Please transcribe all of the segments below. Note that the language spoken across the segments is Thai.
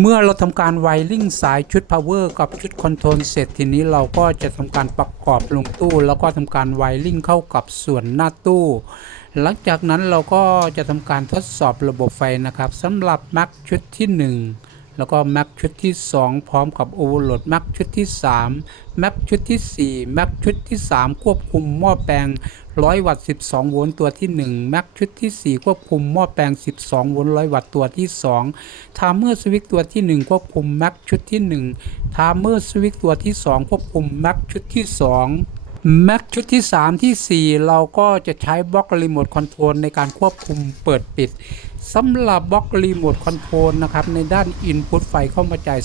เมื่อเราทำการไวริ่งสายชุด power กับชุดคอนโทรลเสร็จทีนี้เราก็จะทำการประกอบลงตู้ แล้วก็ทำการไวริ่งเข้ากับส่วนหน้าตู้ หลังจากนั้นเราก็จะทำการทดสอบระบบไฟนะครับสำหรับมักชุดที่ 1 แล้วก็แม็กชุดที่ 2 พร้อมกับโอเวอร์โหลดแม็กชุดที่3แม็กชุดที่4แม็กชุดที่ 3 ควบคุมหม้อแปลง 100 วัตต์ 12 โวลต์ตัวที่ 1 แม็กชุดที่ 4 ควบคุมหม้อแปลง 12 โวลต์ 100 วัตต์ตัวที่ 2 ทามเมอร์สวิตตัวที่ 1 ควบคุมแม็กชุดที่ 1 ทามเมอร์สวิตตัวที่ 2 ควบคุมแม็กชุดที่ 2แม็กชุดที่ 3 ที่ 4 เราก็จะใช้บล็อกรีโมทคอนโทรลในการควบคุมเปิดปิดสำหรับบล็อกรีโมทคอนโทรลนะครับ ในด้านอินพุตไฟเข้ามาจ่าย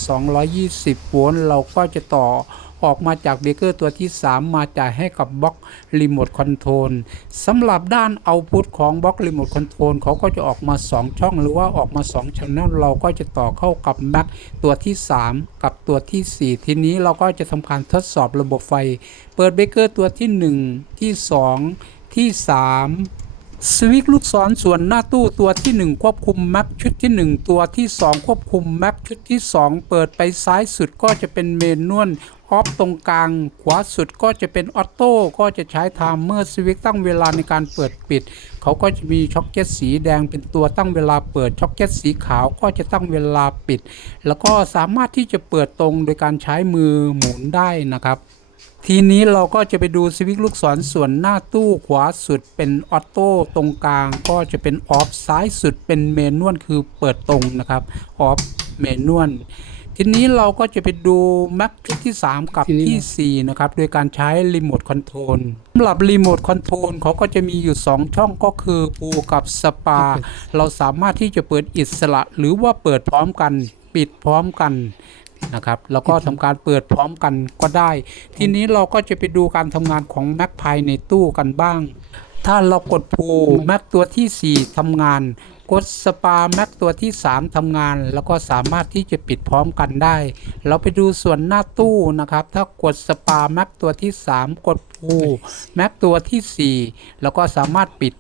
220 โวลต์เราก็จะต่อออกมาจากเบเกอร์ตัวที่ 3 มาจ่ายให้กับบล็อกรีโมทคอนโทรลสำหรับด้านเอาพุตของบล็อกรีโมทคอนโทรลเขาก็จะออกมา 2 ช่องหรือว่าออกมา2ช่องเราก็จะต่อเข้ากับแม็กตัวที่ 3 กับตัวที่ 4 ทีนี้เราก็จะทำการทดสอบระบบไฟ เปิดเบเกอร์ตัวที่ 1 ที่ 2 ที่ 3 สวิตช์ลูกศรส่วนหน้าตู้ตัวที่ 1 ควบคุมแม็กชุดที่ 1 ตัวที่ 2 ควบคุมแม็กชุดที่ 2 เปิดไปซ้ายสุดก็จะเป็นเมนนวลออฟตรงกลาง ขวาสุดก็จะเป็นออโต้ก็จะใช้ไทม์เมอร์สวิตช์ตั้งเวลาในการเปิดปิด เขาก็จะมีช็อคเก็ตสีแดงเป็นตัวตั้งเวลาเปิดช็อคเก็ตสีขาวก็จะตั้งเวลาปิด แล้วก็สามารถที่จะเปิดตรงโดยการใช้มือหมุนได้นะครับ ทีนี้เราก็จะไปดูสวิตช์ลูกศรส่วนหน้าตู้ขวาสุดเป็นออโต้ตรงกลางก็จะเป็นออฟซ้ายสุดเป็นเมนวลคือเปิดตรงนะครับออฟเมนวลทีนี้เราก็จะไปดูแม็กชุดที่ 3 กับที่ 4 นะครับ โดยการใช้รีโมทคอนโทรลสำหรับรีโมทคอนโทรลเขาก็จะมีอยู่ 2 ช่องก็คือปูกับสปา เราสามารถที่จะเปิดอิสระ หรือว่าเปิดพร้อมกัน ปิดพร้อมกัน นะครับ แล้วก็ทำการเปิดพร้อมกันก็ได้ ทีนี้เราก็จะไปดูการทำงานของแม็กภายในตู้กันบ้าง ถ้าเรากดพูแม็กตัวทีสี่4ทำงาน กดสปาแม็กตัวที่ 3ทำงาน แล้วก็สามารถที่จะปิดพร้อมกันได้ เราไปดูส่วนหน้าตู้นะครับ ถ้ากดสปาแม็กตัวที่ 3 กดพูแม็กตัวที่ 4 แล้วก็สามารถปิด